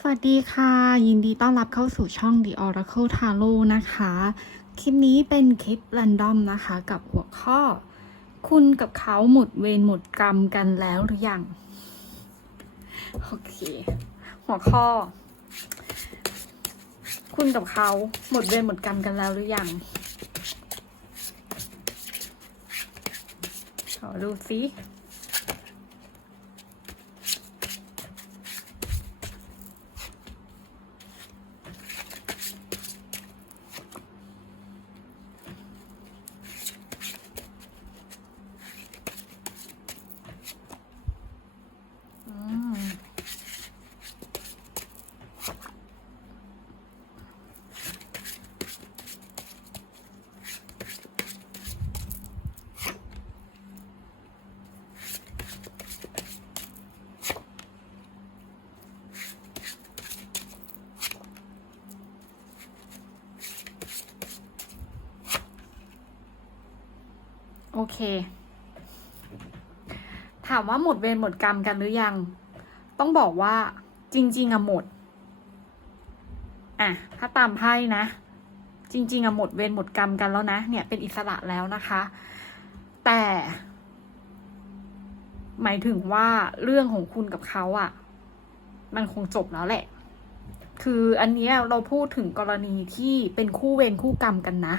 สวัสดีค่ะ ยินดีต้อนรับเข้าสู่ช่อง The Oracle Tarot นะคะ คลิปนี้เป็นคลิป r รนดอมนะคะ กับหัวข้อ คุณกับเขาหมดเวรหมดกรรมกันแล้วหรือยัง โอเค หัวข้อ คุณกับเขาหมดเวรหมดกรรมกันแล้วหรือยังขอดูสิ โอเค ถามว่าหมดเวรหมดกรรมกันหรือยัง ต้องบอกว่าจริง ๆอะหมด อะ ถ้าตามไพ่นะ จริง ๆอะหมดเวรหมดกรรมกันแล้วนะ เนี่ยเป็นอิสระแล้วนะคะ แต่ หมายถึงว่าเรื่องของคุณกับเขาอะมันคงจบแล้วแหละ คืออันเนี้ยเราพูดถึงกรณีที่เป็นคู่เวรคู่กรรมกันนะ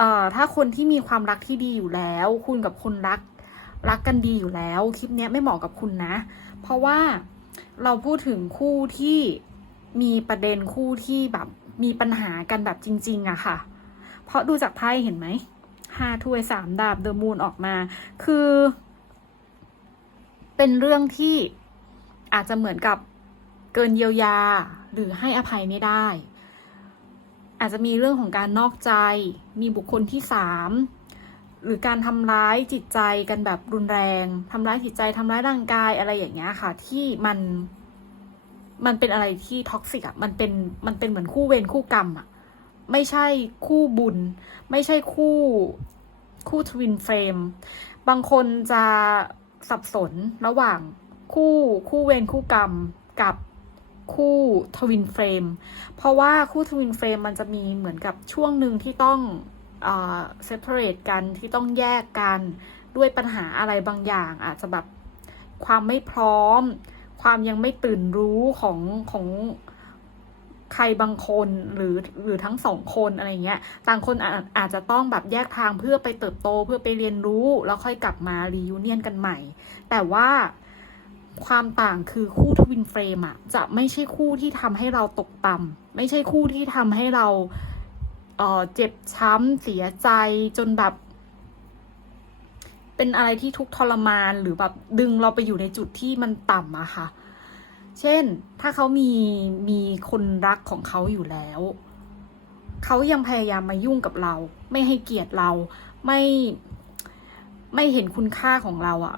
เอ่อถ้าคนที่มีความรักที่ดีอยู่แล้ว คุณกับคนรักรักกันดีอยู่แล้วคลิปเนี้ยไม่เหมาะกับคุณนะ เพราะว่าเราพูดถึงคู่ที่มีประเด็นคู่ที่แบบมีปัญหากันแบบจริง ๆอะค่ะ เพราะดูจากไพ่เห็นไหมห้าถ้วยสามดาบเดอะมูนออกมา คือ เป็นเรื่องที่อาจจะเหมือนกับเกินเยียวยาหรือให้อภัยไม่ได้ อาจจะมีเรื่องของการนอกใจ มีบุคคลที่สามหรือการทำร้ายจิตใจกันแบบรุนแรงทำร้ายจิตใจทำร้ายร่างกายอะไรอย่างเงี้ยค่ะ ที่มัน มันเป็นอะไรที่ท็อกซิกอะมันเป็นมันเป็นเหมือนคู่เวรคู่กรรมอะไม่ใช่คู่บุญ ไม่ใช่คู่คู่ทวินเฟรมบางคนจะสับสนระหว่างคู่คู่เวรคู่กรรมกับ คู่ทวินเฟรมเพราะว่าคู่ทวินเฟรมมันจะมีเหมือนกับช่วงหนึ่งที่ต้องเอ่อ separate กันที่ต้องแยกกันด้วยปัญหาอะไรบางอย่าง อาจจะแบบความไม่พร้อม ความยังไม่ตื่นรู้ของของใครบางคนหรือหรือทั้งสองคนอะไรเงี้ย ต่างคนอาจอาจจะต้องแบบแยกทางเพื่อไปเติบโตเพื่อไปเรียนรู้ แล้วค่อยกลับมารียูเนียนกันใหม่ แต่ว่า ความต่างคือคู่ทวินเฟรมอะจะไม่ใช่คู่ที่ทำให้เราตกต่ำไม่ใช่คู่ที่ทำให้เราเออเจ็บช้ำเสียใจจนแบบ เป็นอะไรที่ทุกทรมานหรือแบบดึงเราไปอยู่ในจุดที่มันต่ำอะค่ะ เช่นถ้าเขามีมีคนรักของเขาอยู่แล้วเขายังพยายามมายุ่งกับเรา ไม่ให้เกียรติเราไม่ไม่เห็นคุณค่าของเราอะ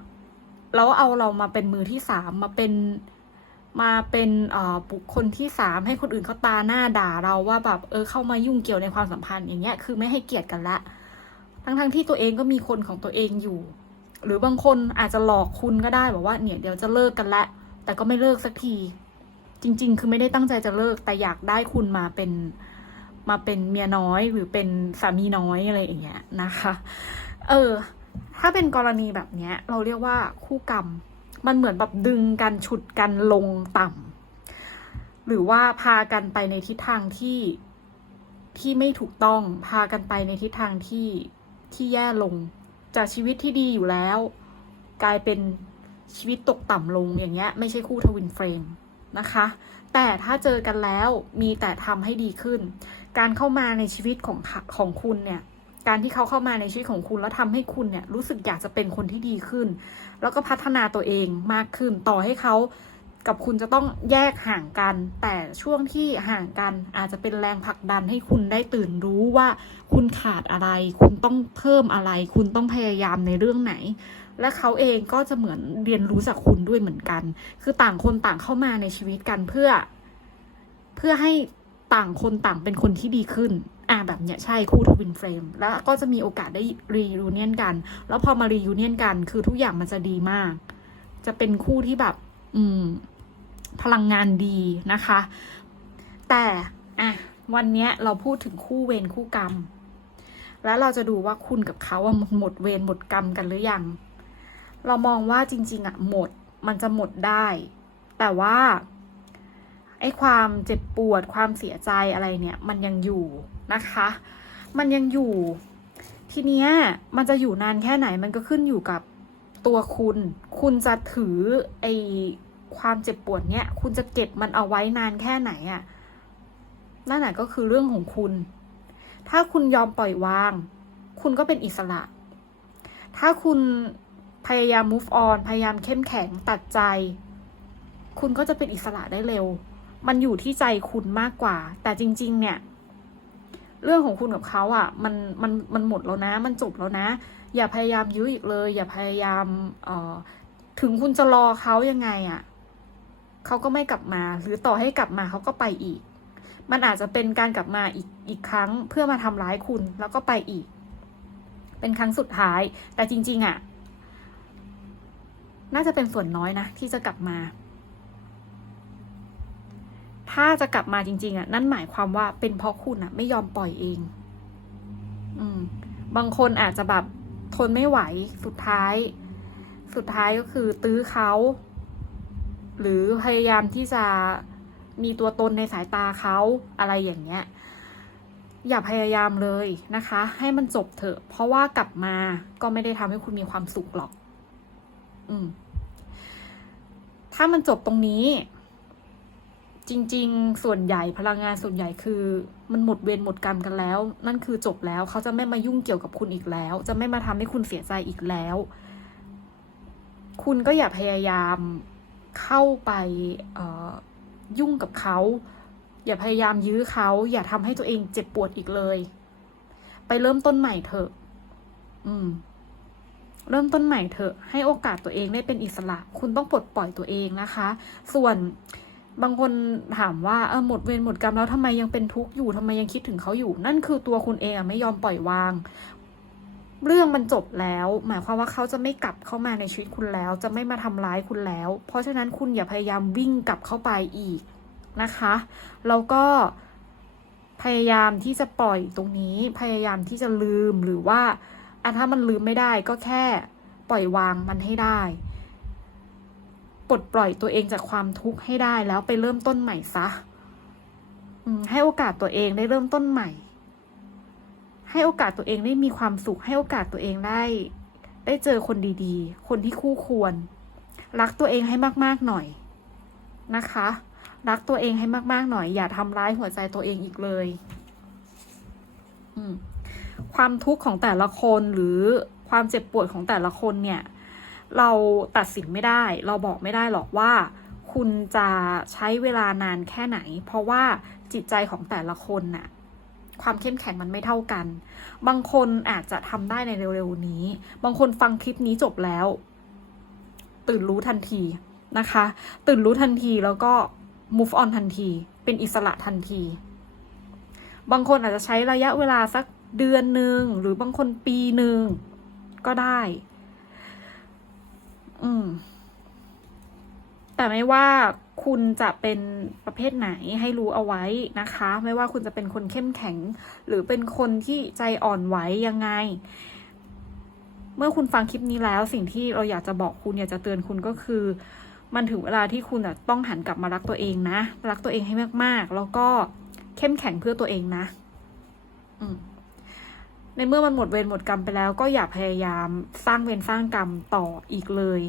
แล้วเอาเรามาเป็นมือที่สามมาเป็นมาเป็นเอ่อบุคคลที่สามให้คนอื่นเขาตาหน้าด่าเราว่าแบบเออเข้ามายุ่งเกี่ยวในความสัมพันธ์อย่างเงี้ยคือไม่ให้เกียรติกันละ ทั้งทั้งที่ตัวเองก็มีคนของตัวเองอยู่ หรือบางคนอาจจะหลอกคุณก็ได้บอกว่าเนี่ยเดี๋ยวจะเลิกกันละแต่ก็ไม่เลิกสักที จริง ๆ คือไม่ได้ตั้งใจจะเลิกแต่อยากได้คุณมาเป็นมาเป็นเมียน้อยหรือเป็นสามีน้อยอะไรอย่างเงี้ยนะคะ เออ ถ้าเป็นกรณีแบบเนี้ย เราเรียกว่าคู่กรรม มันเหมือนแบบดึงกันฉุดกันลงต่ำหรือว่าพากันไปในทิศทางที่ที่ไม่ถูกต้อง พากันไปในทิศทางที่ที่แย่ลง จากชีวิตที่ดีอยู่แล้ว กลายเป็นชีวิตตกต่ำลงอย่างเงี้ย ไม่ใช่คู่ทวินเฟรมนะคะ แต่ถ้าเจอกันแล้วมีแต่ทำให้ดีขึ้น การเข้ามาในชีวิตของของคุณเนี่ย การที่เขาเข้ามาในชีวิตของคุณแล้วทำให้คุณเนี่ยรู้สึกอยากจะเป็นคนที่ดีขึ้น แล้วก็พัฒนาตัวเองมากขึ้นต่อให้เขากับคุณจะต้องแยกห่างกัน แต่ช่วงที่ห่างกันอาจจะเป็นแรงผลักดันให้คุณได้ตื่นรู้ว่าคุณขาดอะไร คุณต้องเพิ่มอะไร คุณต้องพยายามในเรื่องไหน และเขาเองก็จะเหมือนเรียนรู้จากคุณด้วยเหมือนกัน คือต่างคนต่างเข้ามาในชีวิตกันเพื่อ เพื่อให้ต่างคนต่างเป็นคนที่ดีขึ้น อ่าแบบเนี้ยใช่คู่ทวินเฟรมแล้วก็จะมีโอกาสได้รียูเนียนกัน แล้วพอมารียูเนียนกัน คือทุกอย่างมันจะดีมาก จะเป็นคู่ที่แบบ อืม พลังงานดีนะคะ แต่อะวันเนี้ยเราพูดถึงคู่เวรคู่กรรม แล้วเราจะดูว่าคุณกับเขาอะหมดเวรหมดกรรมกันหรือยัง เรามองว่าจริง ๆอะหมดมันจะหมดได้ แต่ว่าไอ้ความเจ็บปวดความเสียใจอะไรเนี่ย มันยังอยู่ นะคะ มันยังอยู่ ทีเนี้ยมันจะอยู่นานแค่ไหนมันก็ขึ้นอยู่กับตัวคุณ คุณจะถือไอความเจ็บปวดเนี้ย คุณจะเก็บมันเอาไว้นานแค่ไหนอะ่ะนั่นแหละก็คือเรื่องของคุณ ถ้าคุณยอมปล่อยวาง คุณก็เป็นอิสระ ถ้าคุณพยายาม move on พยายามเข้มแข็งตัดใจ คุณก็จะเป็นอิสระได้เร็ว มันอยู่ที่ใจคุณมากกว่า แต่จริง ๆ เนี่ย เรื่องของคุณกับเขาอะ่ะมันมันมันหมดแล้วนะ มันจบแล้วนะ อย่าพยายามยื้ออีกเลย อย่าพยายามเอ่อถึงคุณจะรอเขายังไงอะ่ะเขาก็ไม่กลับมา หรือต่อให้กลับมาเขาก็ไปอีก มันอาจจะเป็นการกลับมาอีกอีกครั้งเพื่อมาทำร้ายคุณแล้วก็ไปอีก เป็นครั้งสุดท้าย แต่จริง ๆอะน่าจะเป็นส่วนน้อยนะที่จะกลับมา ถ้าจะกลับมาจริง ๆ อะ นั่นหมายความว่าเป็นเพราะคุณอะ ไม่ยอมปล่อยเอง อืม บางคนอาจจะแบบทนไม่ไหวสุดท้าย สุดท้ายก็คือตื้อเขา หรือพยายามที่จะมีตัวตนในสายตาเขาอะไรอย่างเงี้ย อย่าพยายามเลยนะคะ ให้มันจบเถอะ เพราะว่ากลับมาก็ไม่ได้ทำให้คุณมีความสุขหรอก อืม ถ้ามันจบตรงนี้ จริง ๆ ส่วนใหญ่พลังงานส่วนใหญ่คือ มันหมดเวรหมดกรรมกันแล้ว นั่นคือจบแล้วเขาจะไม่มายุ่งเกี่ยวกับคุณอีกแล้ว จะไม่มาทำให้คุณเสียใจอีกแล้ว คุณก็อย่าพยายามเข้าไปยุ่งกับเขา อย่าพยายามยื้อเขา อย่าทำให้ตัวเองเจ็บปวดอีกเลย ไปเริ่มต้นใหม่เถอะ อืมเริ่มต้นใหม่เถอะ ให้โอกาสตัวเองได้เป็นอิสระ คุณต้องปลดปล่อยตัวเองนะคะ ส่วน บางคนถามว่าเออหมดเวรหมดกรรมแล้วทำไมยังเป็นทุกข์อยู่ทำไมยังคิดถึงเขาอยู่ นั่นคือตัวคุณเองอะไม่ยอมปล่อยวาง เรื่องมันจบแล้ว หมายความว่าเขาจะไม่กลับเข้ามาในชีวิตคุณแล้ว จะไม่มาทำร้ายคุณแล้ว เพราะฉะนั้นคุณอย่าพยายามวิ่งกลับเข้าไปอีกนะคะแล้วก็พยายามที่จะปล่อยตรงนี้ พยายามที่จะลืมหรือว่าอะถ้ามันลืมไม่ได้ก็แค่ปล่อยวางมันให้ได้ ปลดปล่อยตัวเองจากความทุกข์ให้ได้แล้วไปเริ่มต้นใหม่ซะให้โอกาสตัวเองได้เริ่มต้นใหม่ ให้โอกาสตัวเองได้มีความสุข ให้โอกาสตัวเองได้ ได้เจอคนดีๆ คนที่คู่ควร รักตัวเองให้มากๆหน่อยนะคะ รักตัวเองให้มากๆหน่อย อย่าทำร้ายหัวใจตัวเองอีกเลยความทุกข์ของแต่ละคนหรือความเจ็บปวดของแต่ละคนเนี่ย เราตัดสินไม่ได้ เราบอกไม่ได้หรอกว่า คุณจะใช้เวลานานแค่ไหน เพราะว่าจิตใจของแต่ละคนน่ะความเข้มแข็งมันไม่เท่ากัน บางคนอาจจะทำได้ในเร็วๆนี้ บางคนฟังคลิปนี้จบแล้ว ตื่นรู้ทันทีนะคะ ตื่นรู้ทันทีแล้วก็ move on ทันที เป็นอิสระทันที บางคนอาจจะใช้ระยะเวลาสักเดือนหนึ่งหรือบางคนปีหนึ่งก็ได้ อืม แต่ไม่ว่าคุณจะเป็นประเภทไหนให้รู้เอาไว้นะคะ ไม่ว่าคุณจะเป็นคนเข้มแข็ง หรือเป็นคนที่ใจอ่อนไหวยังไง เมื่อคุณฟังคลิปนี้แล้ว สิ่งที่เราอยากจะบอกคุณอยากจะเตือนคุณก็คือ มันถึงเวลาที่คุณต้องหันกลับมารักตัวเองนะ รักตัวเองให้มากๆ แล้วก็เข้มแข็งเพื่อตัวเองนะ อืม ในเมื่อมันหมดเวรหมดกรรมไปแล้ว ก็อย่าพยายามสร้างเวรสร้างกรรมต่ออีกเลย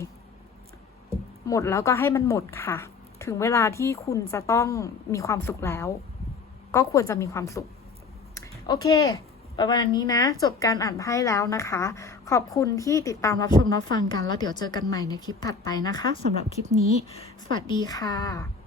หมดแล้วก็ให้มันหมดค่ะ ถึงเวลาที่คุณจะต้องมีความสุขแล้ว ก็ควรจะมีความสุข โอเค ประมาณนี้นะ จบการอ่านไพ่แล้วนะคะ ขอบคุณที่ติดตามรับชมรับฟังกัน แล้วเดี๋ยวเจอกันใหม่ในคลิปถัดไปนะคะสำหรับคลิปนี้ สวัสดีค่ะ